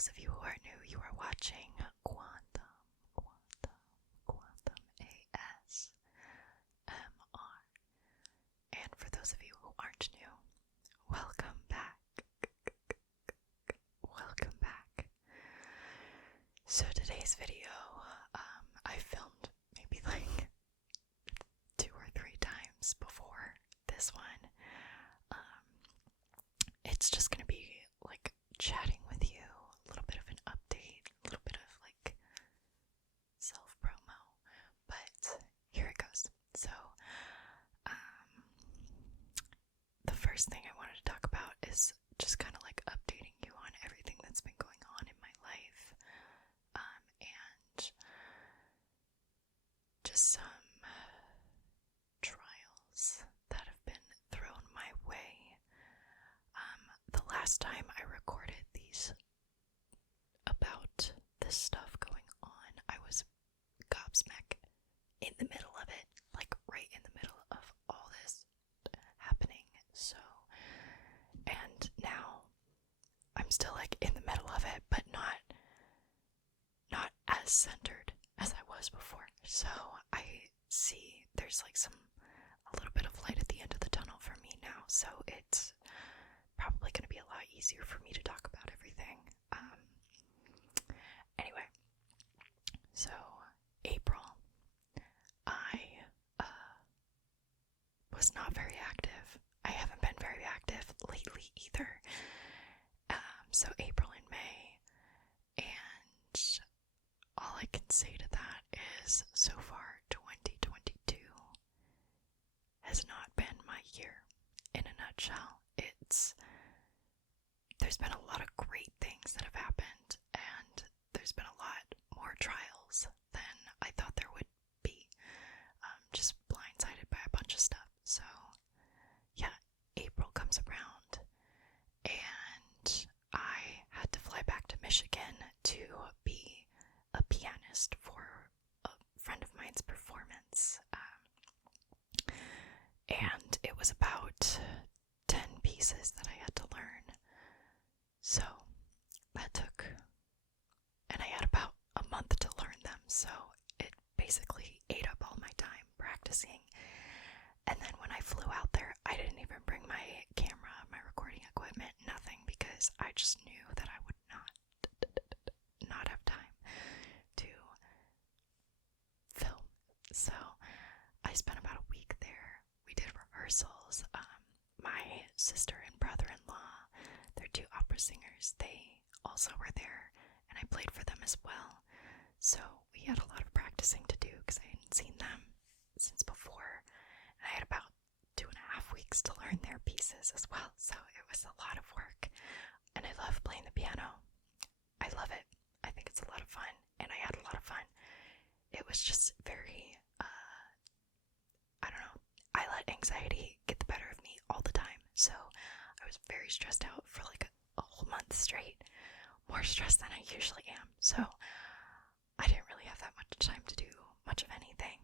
those of you who are new, you are watching Quantum ASMR. And for those of you who aren't new, welcome back. Welcome back. So today's video, I filmed maybe like 2 or 3 times before this one. It's just gonna be like chatting with you, a little bit of an update, a little bit of like self-promo, but here it goes. So, the first thing I wanted to talk about is just kind of like updating you on everything that's been going on in my life, and just some trials that have been thrown my way. The last time I recorded these about this stuff going on, I was gobsmacked in the middle of it, like right in the middle of all this happening. So, and now I'm still like in the middle of it, but not as centered as I was before. So I see there's like a little bit of light at the end of the tunnel for me now. So it's probably going to be a lot easier for me to talk about everything. Anyway, so April, I was not very active. I haven't been very active lately either. So April and May, and all I can say to that is so far 2022 has not been my year. In a nutshell, there's been a lot of great things that have happened, and there's been a lot more trials than I thought there would be. Just blindsided by a bunch of stuff. So yeah, April comes around, and I had to fly back to Michigan to be a pianist for a friend of mine's performance. And it was about 10 pieces that I had to learn. So that took, and I had about a month to learn them, so it basically ate up all my time practicing. And then when I flew out there, I didn't even bring my camera, my recording equipment, nothing, because I just knew that I would not have time to film. So I spent about a week there. We did rehearsals. My sister and brother-in-law, they're 2 opera singers, they also were there, and I played for them as well. So we had a lot of practicing to do because I hadn't seen them since before, and I had about 2.5 weeks to learn their pieces as well. So it was a lot of work, and I love playing the piano. I love it. I think it's a lot of fun, and I had a lot of fun. It was just very, I don't know, I let anxiety get the better of me all the time, so I was very stressed out for like a whole month straight, more stressed than I usually am, so I didn't really have that much time to do much of anything.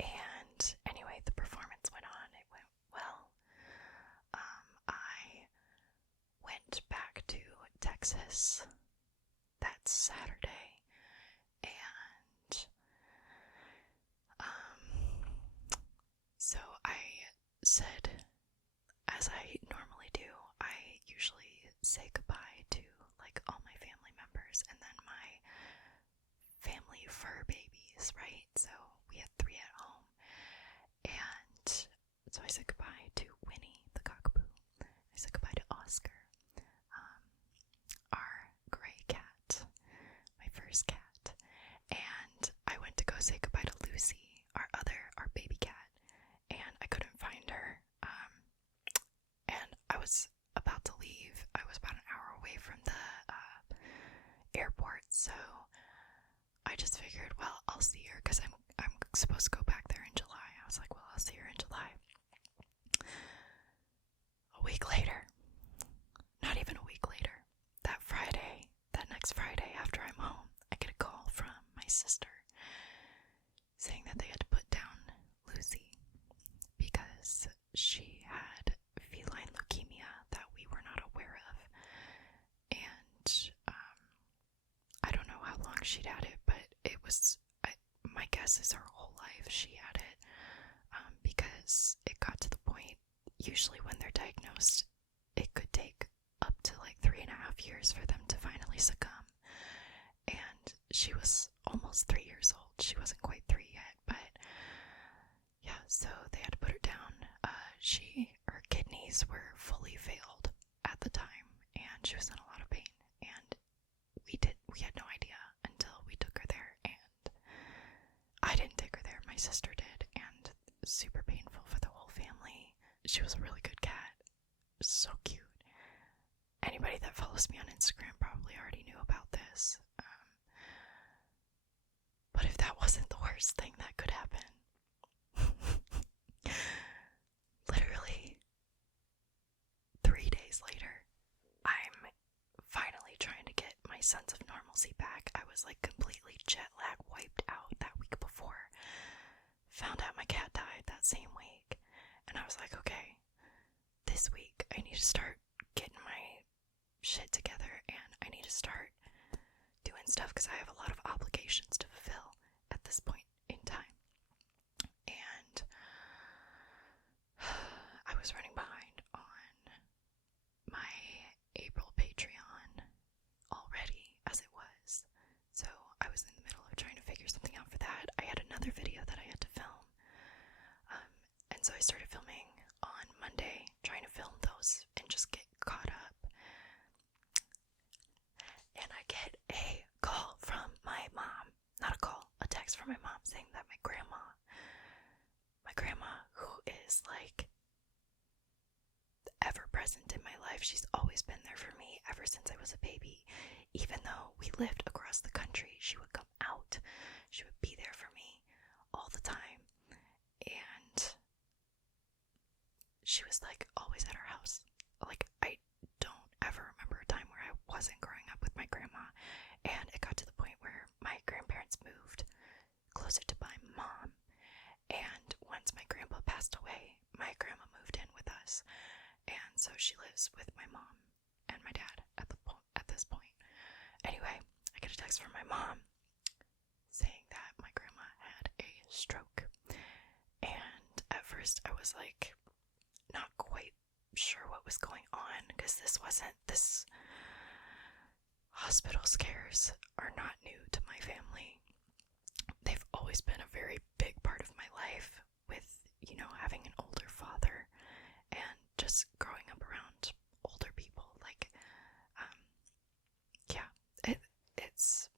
And anyway, the performance went on, it went well. I went back to Texas that Saturday, and so I said, as I normally do, I usually say goodbye to like all my family members and then my family fur babies, right? So we had 3 at home, and so I said goodbye to Winnie the cockapoo. I said goodbye to Oscar, our gray cat, my first cat, and I went to go say goodbye to Lucy, our baby cat, and I couldn't find her. And I was about to leave. I was about an hour away from the airport, so I just figured, well, I'll see her because I'm diagnosis her whole life. She had it because it got to the point, usually when they're diagnosed, it could take up to like 3.5 years for them to finally succumb. And she was almost 3 years old. She wasn't quite 3 yet, but yeah, so they had to put her down. Her kidneys were fully failed at the time, and she was in a lot of pain. And we had no idea until we took her there, and I didn't take her there, my sister did, and super painful for the whole family. She was a really good cat, so cute. Anybody that follows me on Instagram probably already knew about this. But if that wasn't the worst thing that could happen, literally 3 days later, I'm finally trying to get my sense of normalcy back. I was like completely jet lag wiped out that week before. Found out my cat died that same week, and I was like, okay, this week I need to start getting my shit together, and I need to start doing stuff because I have a lot of obligations to fulfill at this point in time. And I was running behind on my April Patreon already as it was, so I was in the middle of trying to figure something out for that. I had another video that I had to film, and so I started filming on Monday, trying to film those and just get caught up. And I get a call from my mom, not a call, a text from my mom saying that my grandma, who is like ever present in my life, she's always been there for me ever since I was a baby. Even though we lived across the country, she would come out, she would be there for me all the time, and she was like always at our house. Like, I don't ever remember a time where I wasn't growing up with my grandma. And it got to the point where my grandparents moved closer to my mom, and once my grandpa passed away, my grandma moved in with us, and so she lives with my mom and my dad at this point. Anyway, I get a text from my mom saying that my grandma had a stroke, and at first I was like not quite sure what was going on, because this hospital scares are not new to my family. They've always been a very big part of my life, with, having an older father and just growing up around older people. Like, it's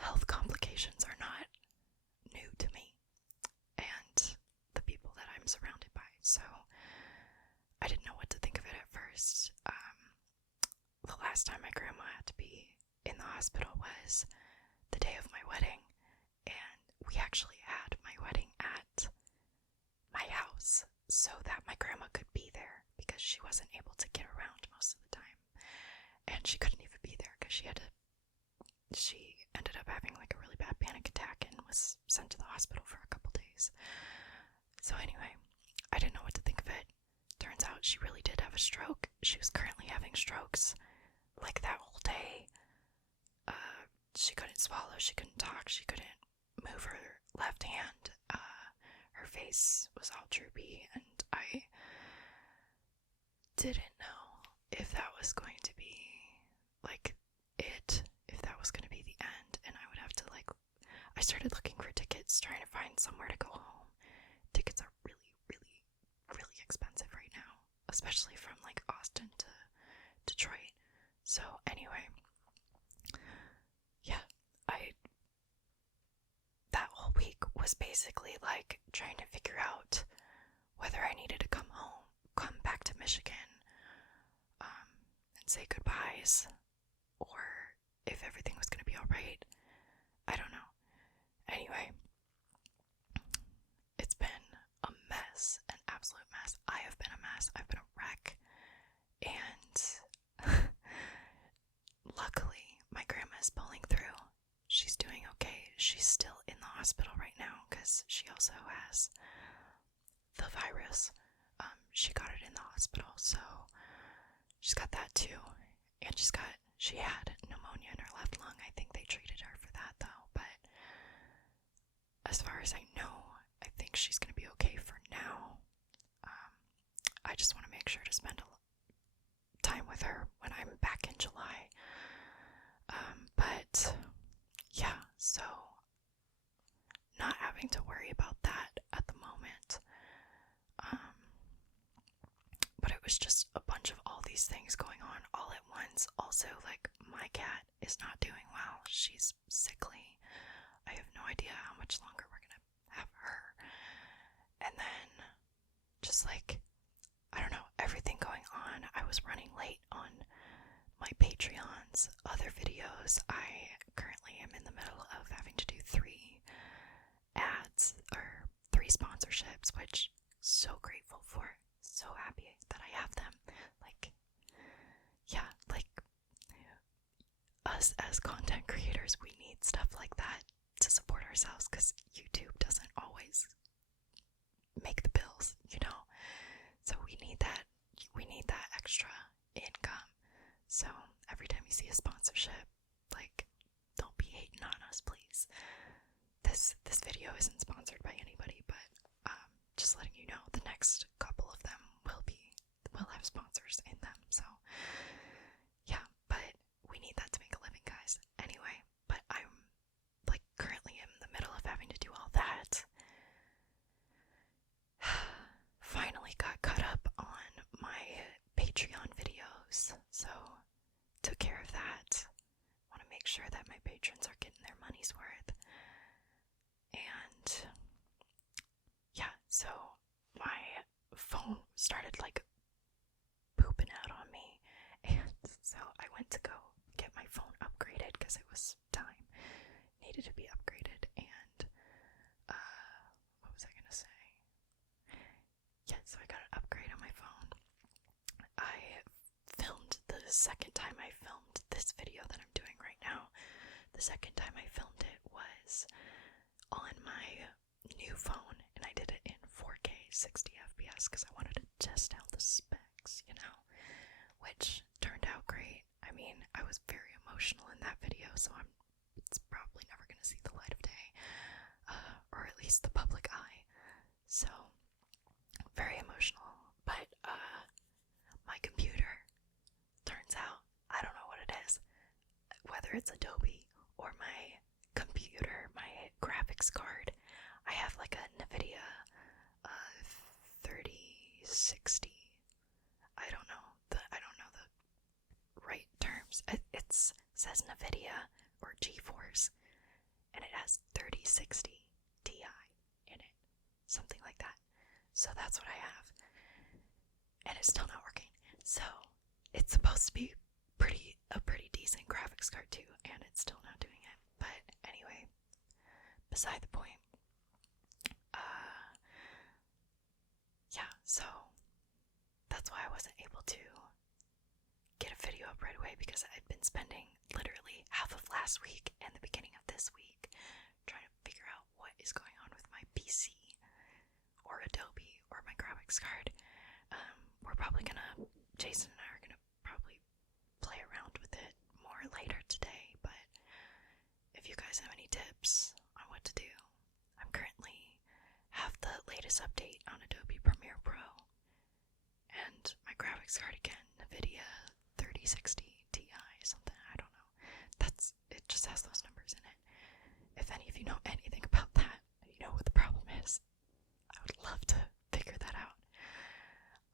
health complications are not new to me and the people that I'm surrounded by. So I didn't know what to think of it at first. The last time my grandma had to be in the hospital was the day of my wedding, and we actually had my wedding at my house so that my grandma could be there, because she wasn't able to get around most of the time, and she couldn't even be there because she ended up having like a really bad panic attack and was sent to the hospital for a couple days. So anyway, I didn't know what to think of it. Turns out she really did have a stroke. She was currently having strokes like that whole day. She couldn't swallow, she couldn't talk, she couldn't move her left hand. Her face was all droopy, and I didn't know if that was going to be like if that was going to be the end, and I would have to I started looking for tickets, trying to find somewhere to go home. Tickets are really, really, really expensive right now, especially from Austin to Detroit. So anyway, yeah, that whole week was basically trying to figure out whether I needed to come back to Michigan, and say goodbyes, or if everything was going to be alright. I don't know. Anyway, it's been a mess, an absolute mess. I have been a mess. I've been a wreck. And luckily, my grandma is pulling through. She's doing okay. She's still in the hospital right now because she also has the virus. She got it in the hospital, so she's got that too. And she had pneumonia in her left lung. I think they treated her for that though, but as far as I know, I think she's gonna be okay for now. I just want to make sure to spend time with her when I'm back in July. But yeah, so not having to worry about that at the moment. But it was just a bunch of all these things going on all at once. Also, like, my cat is not doing well. She's sickly. I have no idea how much longer we're gonna have her. And then just like, I don't know, everything going on. I was running late on my Patreon's other videos. I currently am in the middle of having to do 3 ads or 3 sponsorships, which so grateful for. So happy that I have them. Like, yeah, like, us as content creators, we need stuff like that to support ourselves, because YouTube doesn't always make the bills, you know? So we need that extra income. So every time you see a sponsorship, like, don't be hating on us, please. This video isn't sponsored by anybody, but just letting you know, the next couple of them will have sponsors in them. So yeah, but we need that to make a living, guys. Anyway, but I'm like currently in the middle of having to do all that. Finally got caught up on my Patreon videos, so took care of that. Want to make sure that my patrons are getting their money's worth. And yeah, so my phone started like pooping out on me, and so I went to go get my phone upgraded because it was time. Needed to be upgraded. And what was I gonna say? Yeah, so I got an upgrade on my phone. I filmed the second time I filmed this video that I'm doing right now. The second time I filmed it was on my new phone, and I did it in 4K 60 FPS because I wanted to test out the specs, you know, which turned out great. I mean, I was very emotional in that video, so it's probably never going to see the light of day, or at least the public eye. So very emotional. But my computer, turns out, I don't know what it is, whether it's Adobe or my computer, my graphics card. I have like a NVIDIA 3060. I don't know the right terms. It says NVIDIA or GeForce, and it has 3060 Ti in it, something like that. So that's what I have, and it's still not working. So it's supposed to be a pretty decent graphics card too, and it's still not doing it. But anyway, beside the point. Yeah, so that's why I wasn't able to get a video up right away, because I'd been spending literally half of last week and the beginning of this week trying to figure out what is going on with my PC or Adobe or my graphics card. Jason and I are gonna probably play around with it more later today, but if you guys have any tips on what to do, I'm currently have the latest update on Adobe Premiere Pro, and my graphics card again, NVIDIA 3060 Ti, something, I don't know. It just has those numbers in it. If any of you know anything about that, you know what the problem is, I would love to figure that out.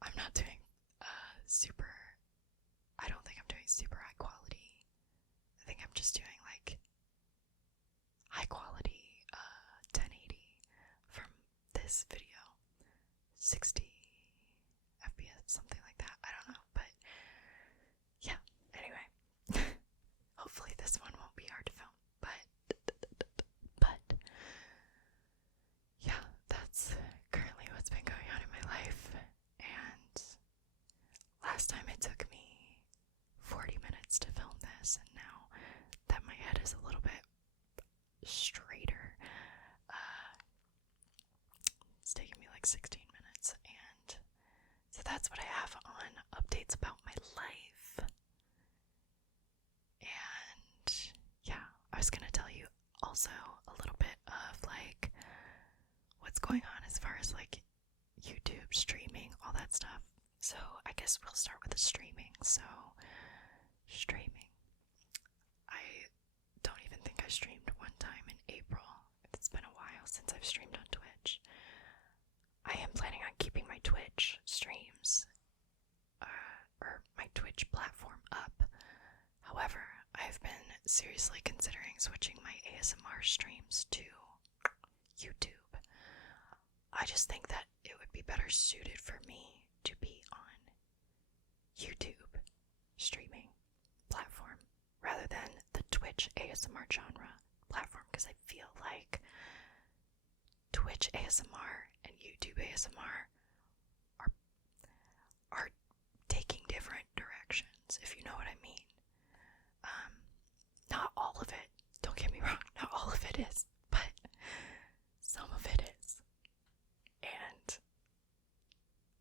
I'm not doing I don't think I'm doing super high quality. I think I'm just doing like high quality 1080 from this video, 60 FPS, something like that. I don't know, but yeah, anyway. Hopefully this one won't be hard to film, but yeah, that's currently what's been going on in my life. And last time it took me 40 minutes to film this, and now that my head is a little bit straighter, it's taking me like 16 minutes. And so that's what I have on updates about my life. And yeah, I was gonna tell you also a little bit of like what's going on as far as like YouTube streaming, all that stuff. So I guess we'll start with the streaming. So streaming. I don't even think I streamed one time in April. It's been a while since I've streamed on Twitch. I am planning on keeping my Twitch streams or my Twitch platform up. However, I've been seriously considering switching my ASMR streams to YouTube. I just think that it would be better suited for me to be on YouTube streaming platform rather than the Twitch ASMR genre platform, because I feel like Twitch ASMR and YouTube ASMR are taking different directions, if you know what I mean. Not all of it, don't get me wrong, not all of it is, but some of it is. And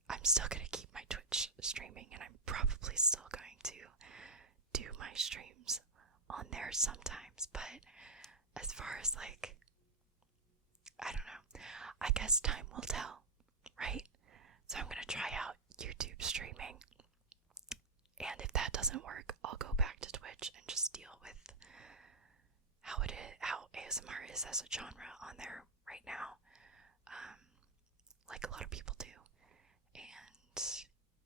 I'm still going to keep my Twitch streaming, and I'm probably still going to do my streams on there sometimes, but as far as like, I don't know, I guess time will tell, right? So I'm going to try out YouTube streaming, and if that doesn't work, I'll go back to Twitch and just deal with how ASMR is as a genre on there right now, like a lot of people do. And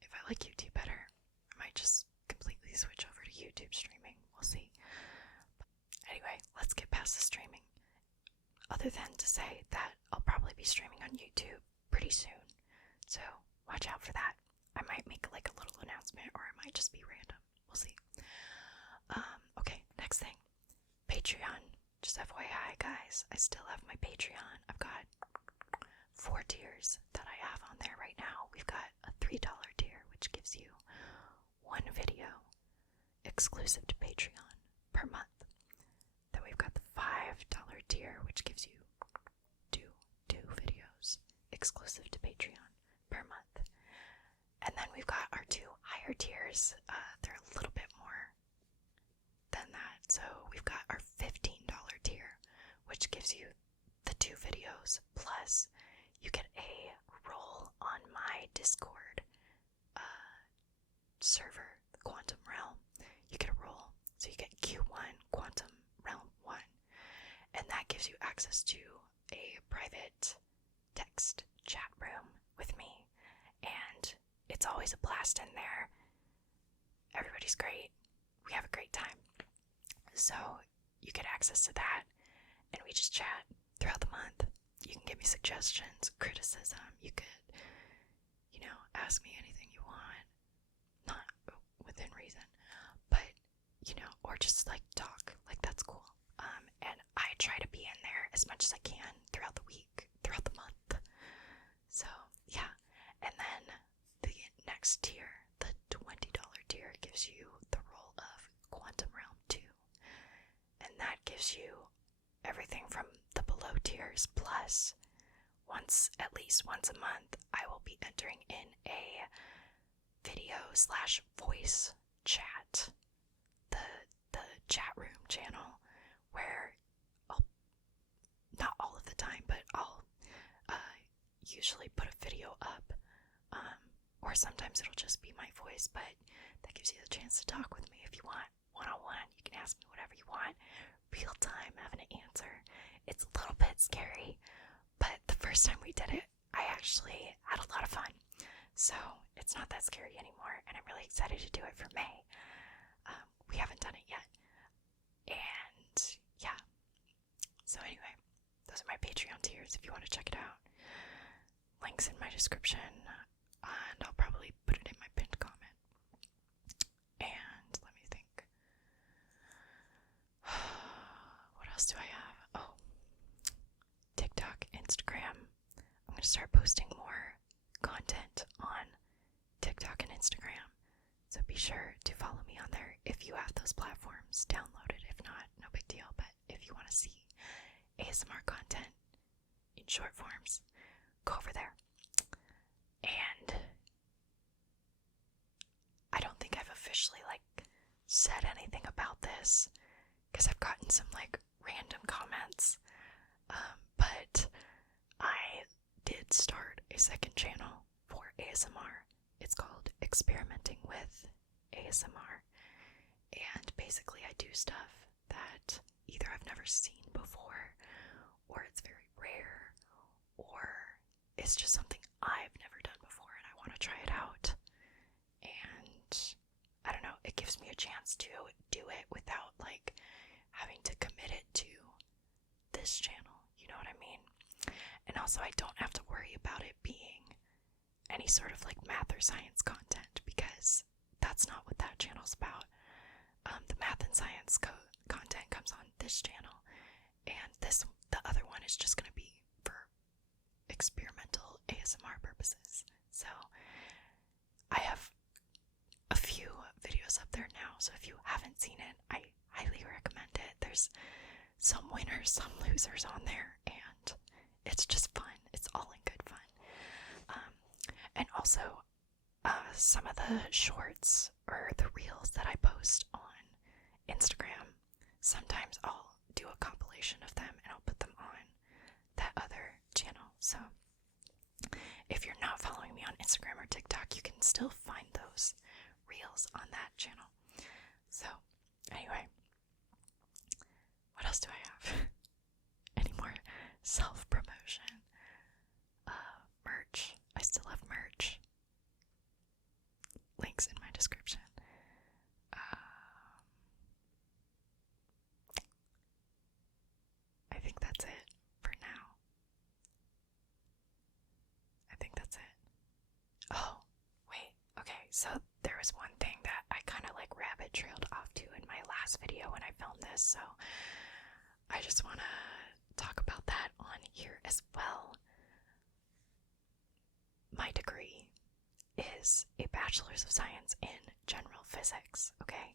if I like YouTube better, I might just completely switch over to YouTube streaming. We'll see. But anyway, let's get past the streaming. Other than to say that I'll probably be streaming on YouTube pretty soon, so watch out for that. I might make like a little announcement, or it might just be random. We'll see. Okay, next thing. Patreon. Just FYI, guys, I still have my Patreon. I've got 4 tiers that I have on there right now. We've got a $3 tier, which gives you 1 video exclusive to Patreon per month. Then we've got the $5 tier, which gives you two videos exclusive to Patreon per month. And then we've got our 2 higher tiers. They're a little bit more than that. So we've got our $15 tier, which gives you the 2 videos, plus you get a role on my Discord server, the Quantum Realm. You get a role, so you get Q1 Quantum Realm 1, and that gives you access to a private text chat room with me, and it's always a blast in there. Everybody's great. We have a great time. So you get access to that, and we just chat throughout the month. You can give me suggestions, criticism. You could, ask me anything you want. Not within reason, but, or just like talk. Like, that's cool. And I try to be in there as much as I can throughout the week, throughout the month. So, yeah. And then the next tier, the $20 tier, gives you the role of Quantum Realm 2. And that gives you everything from the below tiers, plus at least once a month, I will be entering in a video/voice chat, the chat room channel, where not all of the time, but I'll usually put a video up, or sometimes it'll just be my voice, but that gives you the chance to talk with me if you want, one-on-one. You can ask me whatever you want, real time, having an answer. It's a little bit scary, but the first time we did it, I actually had a lot of fun, so it's not that scary anymore, and I'm really excited to do it for May. We haven't done it yet, and yeah. So anyway, those are my Patreon tiers if you want to check it out. Links in my description, and I'll probably put it in my pinned comment. And let me think. What else do I have? Oh, TikTok, Instagram. I'm going to start posting more content on TikTok and Instagram. So be sure to follow me on there if you have those platforms downloaded. If not, no big deal. But if you want to see ASMR content in short forms, go over there. And I don't think I've officially said anything about this, because I've gotten some random comments, but I did start a second channel for ASMR. It's called Experimenting with ASMR. And basically I do stuff that either I've never seen before, or it's very rare, or it's just something I've never done before and I want to try it out. And I don't know, it gives me a chance to do it without like having to commit it to this channel, you know what I mean? And also I don't have to worry about it being any sort of like math or science content, because that's not what that channel's about. The math and science content comes on this channel, and the other one is just going to be for experimental ASMR purposes. So I have a few videos up there now, so if you haven't seen it, I highly recommend it. There's some winners, some losers on there, and it's just fun. It's all in good fun. And also, some of the shorts or the reels that I post on Instagram, sometimes I'll do a compilation of them and I'll put them on that other channel. So if you're not following me on Instagram or TikTok, you can still find those reels on that channel. So anyway, what else do I have? Any more self-promotion? Merch. I still have merch. Links in my description. I think that's it for now. I think that's it. Oh, wait. Okay, so there was one thing that I kind of like rabbit trailed off to in my last video when I filmed this, so I just want to talk about that on here as well. My degree is a Bachelor's of Science in General Physics, okay?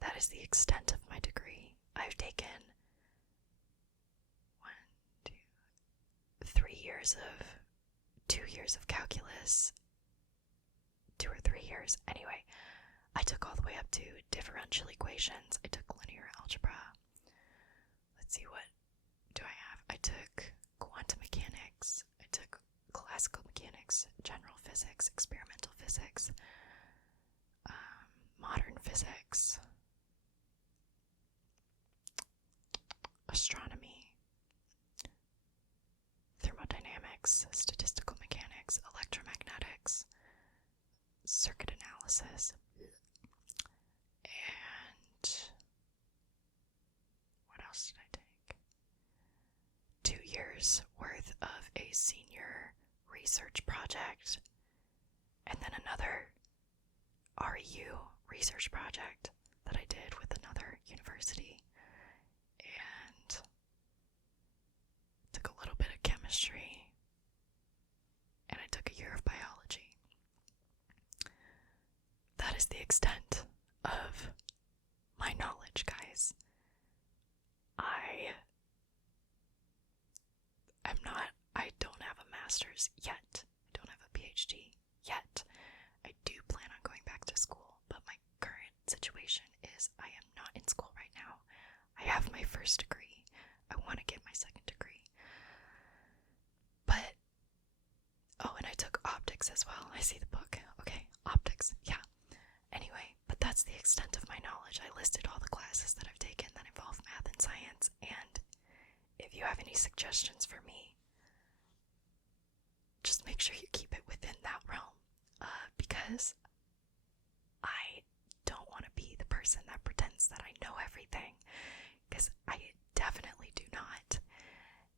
That is the extent of my degree. I've taken 2 years of calculus, 2 or 3 years. Anyway, I took all the way up to differential equations. I took linear algebra. Let's see, what do I have? I took quantum mechanics. I took classical mechanics, general physics, experimental physics, modern physics, astronomy, thermodynamics, statistical mechanics, electromagnetics, circuit analysis, and what else did I take? 2 years worth of a senior research project, and then another REU research project that I did with another university, and took a little bit of chemistry, and I took a year of biology. That is the extent of my knowledge, guys. I don't have a master's yet. I don't have a PhD yet. I do plan on going back to school, but my current situation is I am not in school right now. I have my first degree. I want to get my second degree. But, oh, and I took optics as well. I see the book. Okay, optics, yeah. Anyway, but that's the extent of my knowledge. I listed all the classes that I've taken that involve math and science, and if you have any suggestions for me, just make sure you keep it within that realm, because I don't want to be the person that pretends that I know everything, because I definitely do not,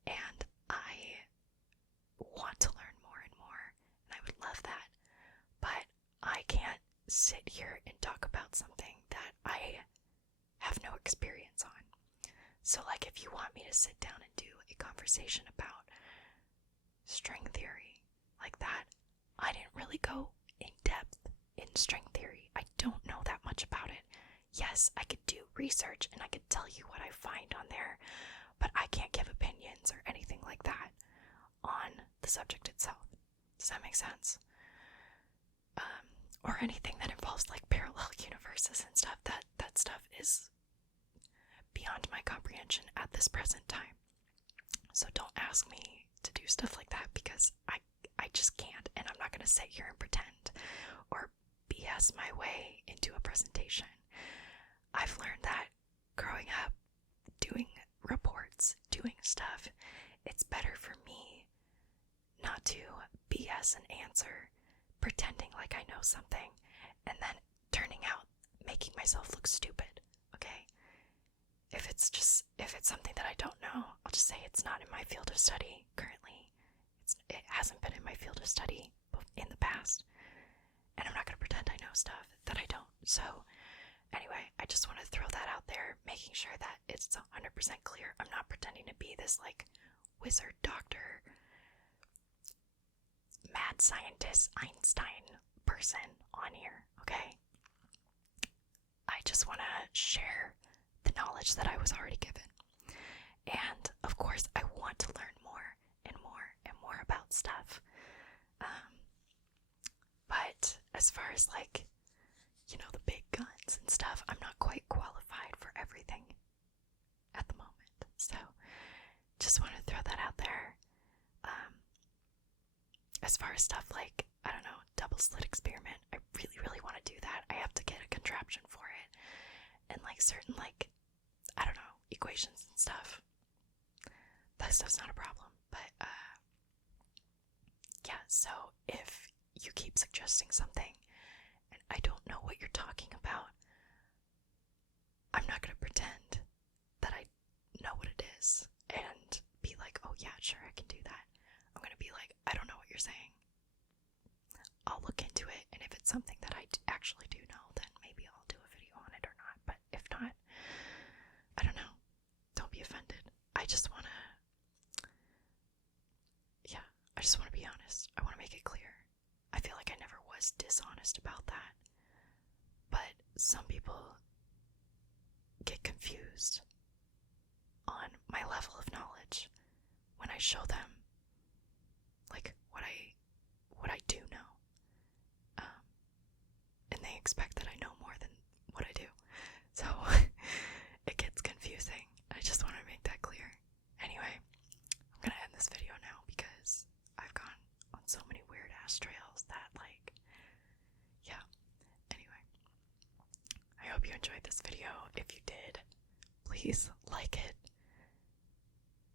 and I want to learn more and more, and I would love that, but I can't sit here and talk about something that I have no experience on. So like, if you want me to sit down and do a conversation about string theory like that, I didn't really go in depth in string theory. I don't know that much about it. Yes, I could do research and I could tell you what I find on there, but I can't give opinions or anything like that on the subject itself. Does that make sense? Or anything that involves like parallel universes and stuff. That stuff is beyond my comprehension at this present time. So don't ask me to do stuff like that because I just can't, and I'm not going to sit here and pretend or BS my way into a presentation. I've learned that growing up, doing reports, doing stuff, it's better for me not to BS an answer, pretending like I know something, and then turning out making myself look stupid, okay? If it's something that I don't know, I'll just say it's not in my field of study currently. It hasn't been in my field of study in the past, and I'm not going to pretend I know stuff that I don't. So anyway, I just want to throw that out there, making sure that it's 100% clear. I'm not pretending to be this like wizard doctor, mad scientist, Einstein person on here, okay? I just want to share the knowledge that I was already given. And of course, I want to learn more and more and more about stuff. But as far as like, you know, the big guns and stuff, I'm not quite qualified for everything at the moment. So just want to throw that out there. As far as stuff like, I don't know, double slit experiment, I really, really want to do that. I have to get a contraption for it. And like certain like, I don't know, equations and stuff. That stuff's not a problem. But yeah, so if you keep suggesting something and I don't know what you're talking about, I'm not going to pretend that I know what it is and be like, oh yeah, sure, I can do that. I'm going to be like, I don't know what you're saying. I'll look into it, and if it's something that I actually do know, then maybe I'll do a video on it or not. But if not, I don't know. Don't be offended. I just want to be honest. I want to make it clear. I feel like I never was dishonest about that. But some people get confused on my level of knowledge when I show them like what I do know. And they expect that I know more than what I do. So it gets confusing. I just want to make that clear. Anyway, I'm gonna end this video now because I've gone on so many weird ass trails that like, yeah. Anyway, I hope you enjoyed this video. If you did, please like it.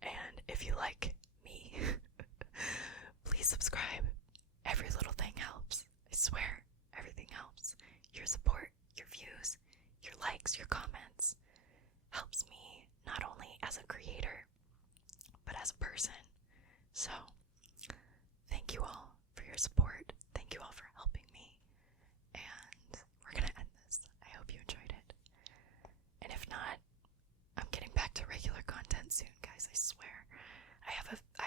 And if you like me, please subscribe. Every little thing helps. I swear, everything helps. Your support, your views, your likes, your comments helps me not only as a creator, but as a person. So, thank you all for your support. Thank you all for helping me. And we're gonna end this. I hope you enjoyed it. And if not, I'm getting back to regular content soon, guys, I swear. I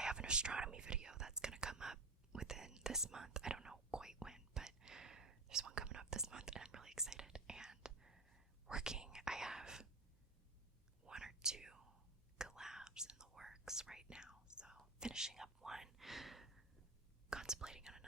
have an astronomy video that's gonna come up within this month. I don't know quite when, but there's one coming up this month and I'm really excited. And working, I have 1 or 2 collabs in the works right now. So finishing up one, contemplating on